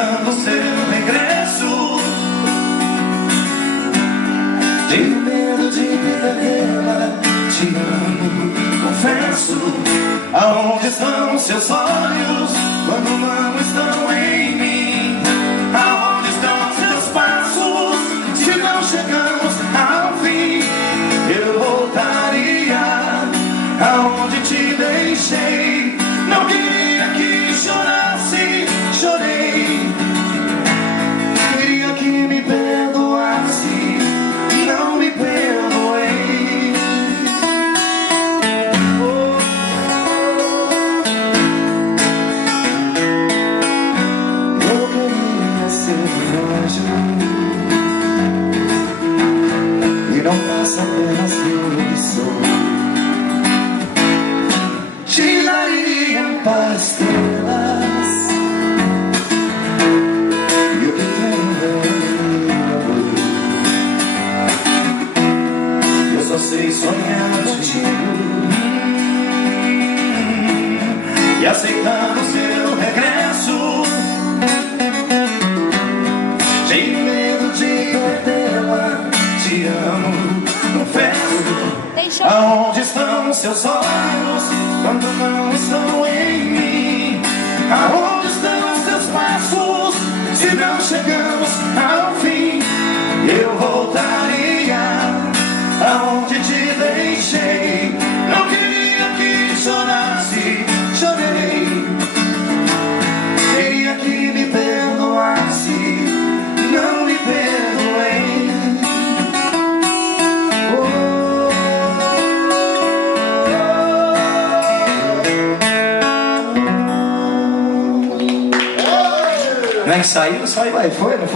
aceitando seu regresso. Tenho medo de perdê-la, te amo, confesso. Aonde estão seus olhos quando não estão em mim? Aonde estão seus passos se não chegamos ao fim? Eu voltaria aonde te deixei. Não queria que chorasse, chorei. Queria que me perdoasse, não me perdoei. Eu queria ser anjo e não passa apenas pelo que sou. Te daria para estrelas e o que tenho é eu só sei sonhar contigo e aceitando seu regresso. Tenho medo de perdê-la, te amo, confesso. Aonde estão seus olhos quando não estão em mim? Aonde estão seus passos se não chegamos ao fim? Eu voltaria aonde te deixei. Não queria que chorasse, chorei. Queria que me perdoasse, não me perdoei. Não é que saiu? Saiu, aí foi, não foi?